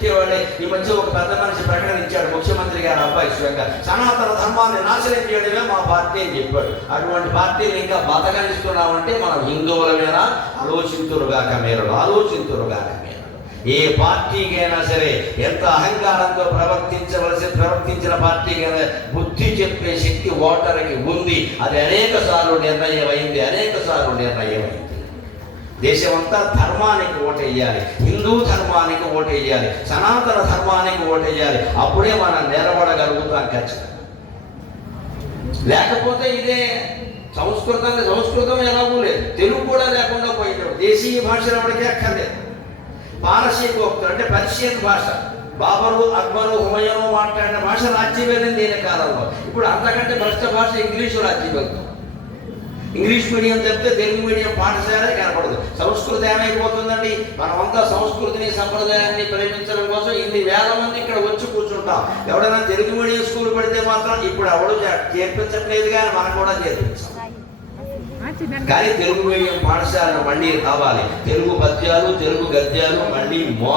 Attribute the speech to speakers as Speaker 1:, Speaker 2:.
Speaker 1: తిట్టేవాడే ఈ మధ్య ఒక పెద్ద మనిషి ప్రకటన ఇచ్చాడు ముఖ్యమంత్రి గారు అబ్బాయి స్వయంగా సనాతన ధర్మాన్ని నాశనం చేయడమే మా పార్టీ అని చెప్పాడు. అటువంటి పార్టీని ఇంకా బతకనిస్తున్నామంటే మనం హిందువులమేనా ఆలోచింతురుగాక మీరు ఆలోచింతురుగాక మీరు. ఏ పార్టీకైనా సరే ఎంత అహంకారంతో ప్రవర్తించవలసి ప్రవర్తించిన పార్టీకైనా బుద్ధి చెప్పే శక్తి ఓటర్కి ఉంది. అది అనేక సార్లు నిర్ణయం అయింది అనేక సార్లు నిర్ణయం దేశమంతా ధర్మానికి ఓటేయాలి. హిందూ ధర్మానికి ఓటేయాలి. సనాతన ధర్మానికి ఓటేయాలి. అప్పుడే మనం నిలబడగలుగుతాం ఖచ్చితంగా. లేకపోతే ఇదే సంస్కృతం సంస్కృతం ఎలాగూ లేదు తెలుగు కూడా లేకుండా పోయినాడు దేశీయ భాషలు ఎవరికీ అక్కర్లేదు. పారసీకోక్తులు అంటే పర్షియన్ భాష. బాబరు అక్బరు హుమయూను మాట్లాడిన భాష రాజ్యం వెళ్ళింది దీని కాలంలో. ఇప్పుడు అంతకంటే భ్రష్ట భాష ఇంగ్లీషు రాజ్యం వెళ్తాం ఇంగ్లీష్ మీడియం చెప్తే తెలుగు మీడియం పాఠశాల కనపడదు. సంస్కృతి ఏమైపోతుందండి మనమంతా సంస్కృతిని సంప్రదాయాన్ని ప్రేమించడం కోసం ఇన్ని వేల మంది ఇక్కడ వచ్చి కూర్చుంటాం. ఎవడైనా తెలుగు మీడియం స్కూల్ పెడితే మాత్రం ఇప్పుడు ఎవడు చేర్పించట్లేదు కానీ మనం కూడా చేర్పించాం. కానీ తెలుగు మీడియం పాఠశాలను మళ్ళీ రావాలి. తెలుగు పద్యాలు తెలుగు గద్యాలు మళ్ళీ మో